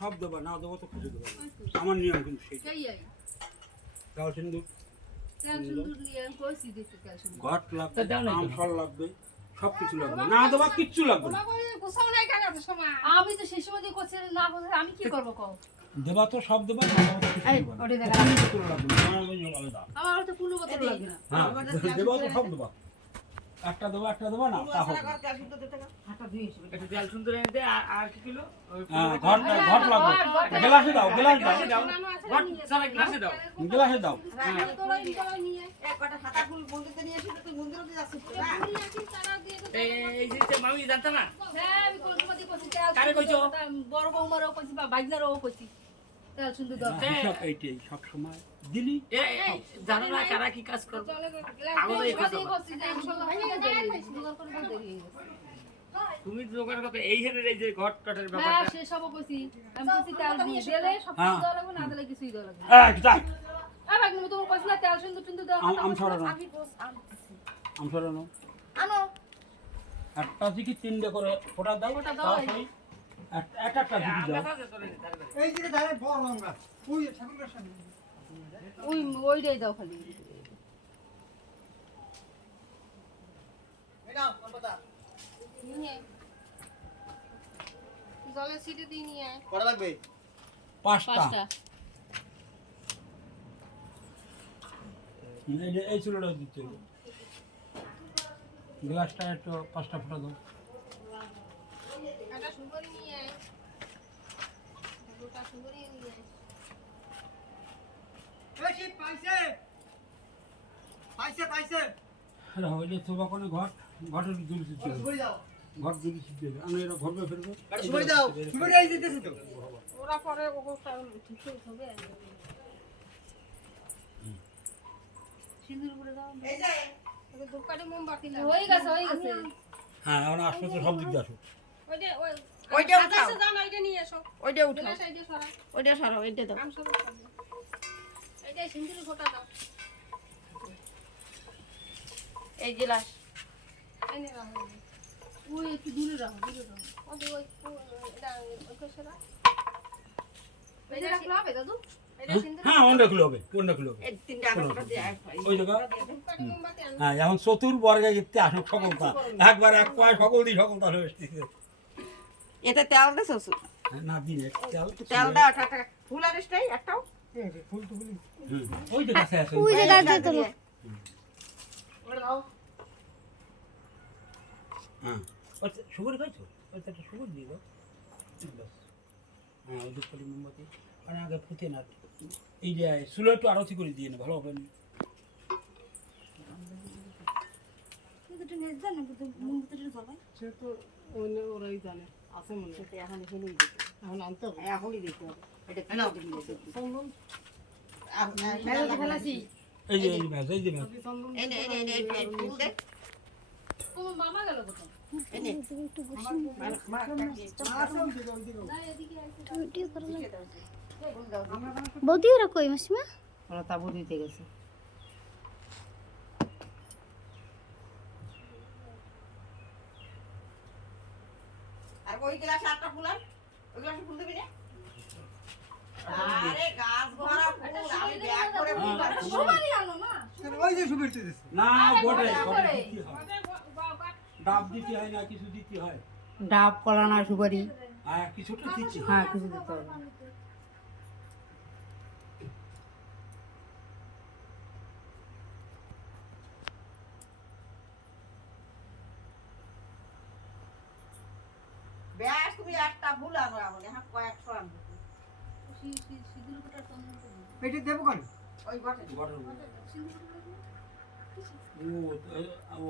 সব দেবা, না দেবো তো খুঁজে দেবো। আমার নিয়ম কিন্তু সেটাই। চাল সিন্দুর ঘট লাগবে, আম ফল লাগবে, সব কিছু লাগবে, না দেবা কিচ্ছু লাগবে না। আমি তো সেই সময় দিয়ে করছি না বলে আমি কি করবো কও? দেবা তো সব দেবা, না দেবা তো কিছু দেবা না। কিছু লাগবে না, আমার ওই আলাদা। আমার তো কোনো বোতল লাগে না। হ্যাঁ, দেবা তো সব দেবা। একটা দেবা না, তা হবে। একটু তেল সুন্দর এনে দে আর কি কিলো হ্যাঁ, ঘট লাগবে। গ্লাসে দাও, গ্লাস দাও, ঘট সারা গ্লাসে দাও গ্লাসে দাও। এই যে মামি জানতা না হ্যাঁ আমি কোন সময় দিয়ে করছি তেল কারে কইছো? বড় বৌমারও করছি বা বাইজনারও করছি তেল সুন্দর দরকার। হিসাব এইটাই সব সময় দিলি। এই জানো না কারা কি কাজ করবে আমাদের এই কাজ করছি যে ইনশাআল্লাহ জোগাড় করে দেরি হয়ে গেছে। তুমি জোগাড় করতে এই হেনের এই যে ঘট টটের হ্যাঁ ব্যাপারটা সে সব কইছি আমি কইছি তেল দিয়ে দিলে সব কিছু দেওয়া লাগবে না দিলে কিছুই দেওয়া লাগবে না। এই যাই। এই বাগনি তুমি কইছ না তেল সুন্দর দেওয়া আম ছড়ানো। আম ছড়ানো। আনো একটা দিকে তিনটে করে ফোঁটা দাও, ফোঁটা দাও, তাও এই। সরি। একটা দিকে দাও। এই যে ধারে বড় লঙ্কা ওই ঠাকুরের সামনে ওইটাই দাও খালি। এটা কথা নিয়ে জলে সিটে দিয়ে নিয়ে আয় কটা লাগবে 5টা। এই চুলোটা দিতে হবে। গ্লাসটা একটু 5টা ফোঁটা দাও। একটা সুন্দরী নিয়ে আয় দুটা সুন্দরী নিয়ে আয় বেশি পাইছে হ্যাঁ, ওই যে তোবা কোনে ঘটের দুল দিতে হবে। সুবই দাও ঘট দুল দিতে হবে। আমি এটা ঘরবে ফেলবো। সুবই দাও সুবই এই দিতেছে তো ওরা পরে ওটা ঠিক হবে সিঁদুর করে দাও এই যে দোকানে মোমবাতি না হয়ে গেছে হ্যাঁ, এখন আসো তো সব দিক দিয়ে আসো। ওইটা উঠাও দাও না ওইটা নিয়ে এসো ওইটা উঠাও গ্লাস আইডা সরা ওইটা সরাও ওইটা দাও আম সরা এইটা সিঁদুর ফোঁটা দাও এই গ্লাস এনে রাখো ওই একটু দূরে রাখো ওই এটা ওই কইছরা এইটা রাখলো হবে দাদু এটা সিঁদুর হ্যাঁ, অন্ডা খুলে হবে, অন্ডা খুলে হবে। এই তিনটা আটা দিয়ে ওই জায়গা। দোকানে মোমবাতি আনো হ্যাঁ, এখন চতুর্বর্গে গিয়ে আসুক সকলতা। একবার এক পায়ে সকল দিই সকলতা হয়ে এসেছে। এটা তেল দে শ্বশুর না দিনে তেল দাও একটা ফুল আনিস নাই একটাও ফুল তো ফুল ওই যে কাছে আছে। ওই যে গাছ দিয়ে তোলো ওটা দাও হ্যাঁ, ওই সুগর খাইছো? ওই একটা সুগর দিয়ে দাও। ব্যাস। হ্যাঁ, ওই দুপুরি মোমবাতি মানে আগে ফুটে না। এই যে চুলো একটু আরতি করে দিয়ে না, ভালো হবে না। সে তো অন্য ওরাই জানে আছে মনে হয় এখন হেলেই দিতে এখন আনতে হবে এখনই দিতে হবে এটা এই নাও। কি দিতে হবে চন্দন ফেলাছি এই যে ম্যাচ, এই যে ম্যাচ। চন্দন এনে ফুল দে তোমার মামা গেল কোথায় এনে না এদিকে আইছে বৌদি ওরা কই মাসিমা? ওরা তাবু দিতে গেছে আর ওই গ্লাসে আটটা ফুল আর ওই গ্লাসে ফুল দিবি না আরে গাছ ভরা ফুল আমি ব্যাগ করে ফুল আনছি। সবারই আনো না ওই যে সুবির দিতেছে না, গোটে গোটা গোটে করে। দিতে হয়। ডাব দিতে হয় না, কিছু দিতে হয়। ডাব কলা না সুপারি হ্যাঁ, কিছুটা দিচ্ছি। হ্যাঁ কিছু দিতে হবে ব্যাস তুমি একটা ফুল আনো এমন হ্যাঁ কয়েকশো আনবো সিঁদুর ফোঁটা চন্দন এটা দেবো কেন ওই ঘটে গোটের মধ্যে। ও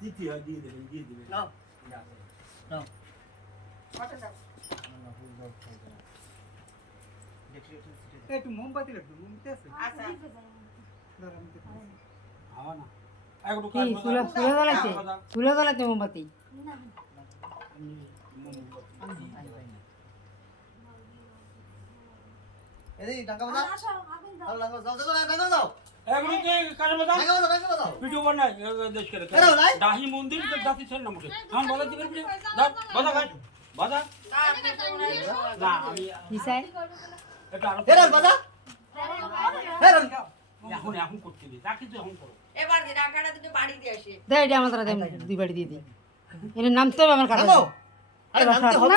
দিতে হয়, দিয়ে দেবেন, দিয়ে দেবেন। নাও ঘটে দাও একটু মোমবাতি লাগবে মোমবাতি আছে আচ্ছা দাঁড়া, আমি দেখি। হাওয়া না। একটু কি কাজ তুলে বাজা- তুলে গলাইতে কাজ বাজা। তুলে গলাইতে মোমবাতি এই ডাঙ্গা বাজা দাও দাও দাও ডাঙ্গা দাও এগুলো কি কাজ বাজা? ডাঙ্গা দাও ভিডিও বানাই, দেশ করে। এরাও নাই? দাহি মন্দির তো জাতি ছেড়ে না মুখে। আমি বলে দিবেন যে, দাও, বাজা খাই। বাজা না, আপনি তো মনে হয় না আমি কি চাই একটু আরো এখন করতে দিই যা কিছু এখন করো এবার যে টাকাটা দুটো বাড়ি দিয়ে আসে। দে এটা আমার দ্বারা দেন দুই বাড়ি দিয়ে দিই এর নামতে হবে আমার কাটা আরে নামতে হবে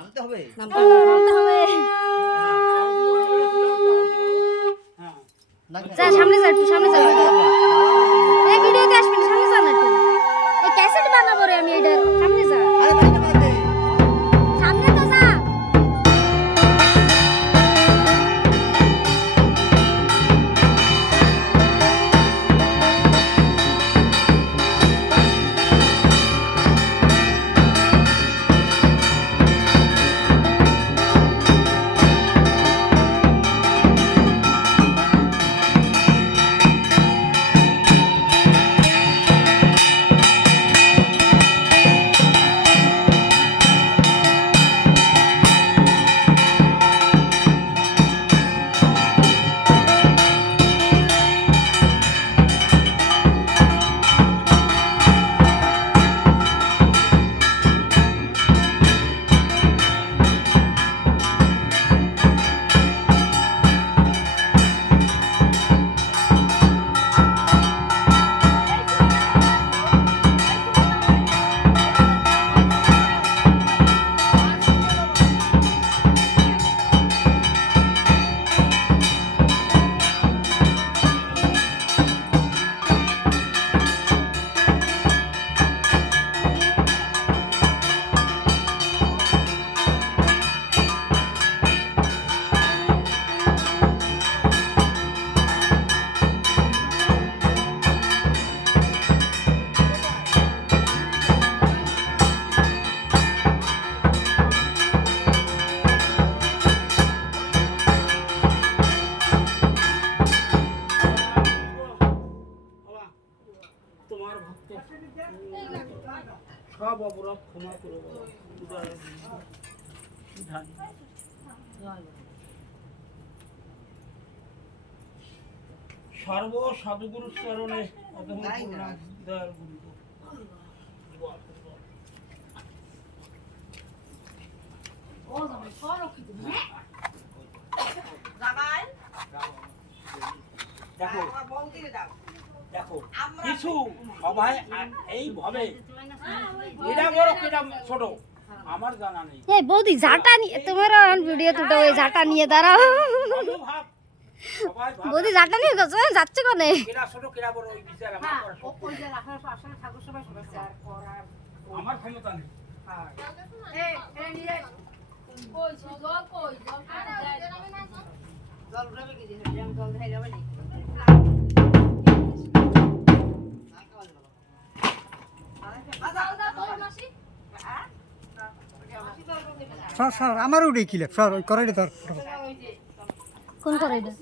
নামতে হবে নামতে হবে হ্যাঁ যা সামনে যা একটু সামনে যা এই ভিডিওতে আসবি না, সামনে যা না একটু এই ক্যাসেট বানাবো রে আমি এটা সামনে যা আরে বাড়িতে বাড়িতে সামনে তো যা তোমার ভক্ত সব অপরাধ ক্ষমা করে বাবা জানি সর্ব সাধুগুরু চরণে অধম প্রণাম দয়াল গুরু জামাই, দেখো আমার বৌদিরে দাও। দেখো আমরা- কিছু সবাই এইভাবে এটা বড় এটা ছোট আমার জানা নেই এই বৌদি ঝাঁটা নিয়ে তোমার ভিডিও তুটো ওই ঝাঁটা নিয়ে দাঁড়াও ভাব সবাই ভাব বৌদি ঝাঁটা নিয়ে গেছো যাচ্ছে কোনে কেরা ছোট কেরা বড় ওই বিচার আমার করা ও শক্তি কই নাই। যে রাখার আসলে ঠাকুর সবাই সবাই আর করার আমার ক্ষমতা নেই এই এই নিয়ে কই জল কই জল জল উঠাবে কি যে জল ধাই যাবে নি সর সর আমারও উঠে কি লাগ সর ওই করাইটা ধর কোন করে এটা